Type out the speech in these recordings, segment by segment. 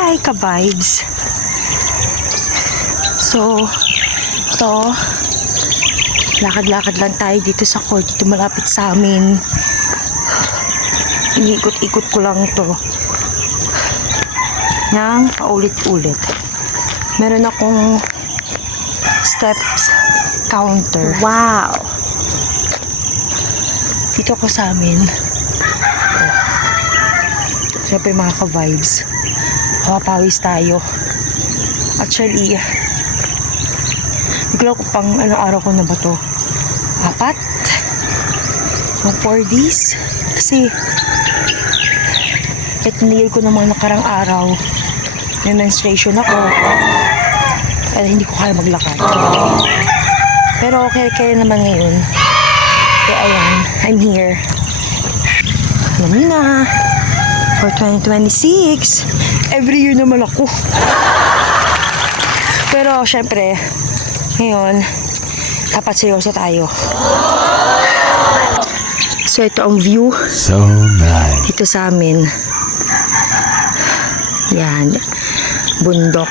Hi ka-vibes. So, to lakad-lakad lang tayo dito sa court, dito malapit sa amin. Iikot-ikot ko lang to ng paulit-ulit. Meron akong steps counter. Wow! Dito ko sa amin. Siyempre mga ka-vibes, pawis tayo. Actually, hindi ko lang kung pang ano araw ko na ba to. 4 o 4 days. Kasi kahit nil ko naman nakarang araw, may menstruation ako. Kaya hindi ko kaya maglakad. Pero okay naman ngayon. Kaya ayan, I'm here. Lamina for 2026. Every year naman ako. Pero syempre, ngayon, dapat seryoso tayo. So ito ang view. So nice. Dito sa amin. Yan. Bundok.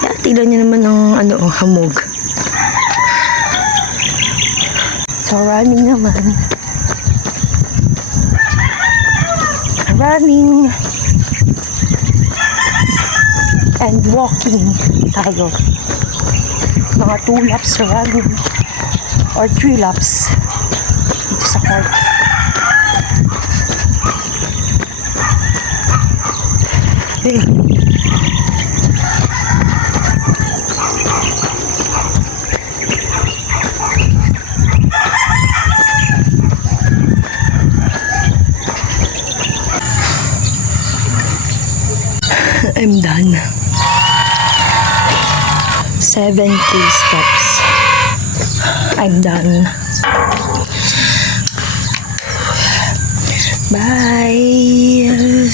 Yan, tignan niyo naman ang hamog. So running naman. Running. And walking tayo. Mga 2 laps running. Or 3 laps. Dito sa court. Hey. I'm done. 70 steps. I'm done. Bye.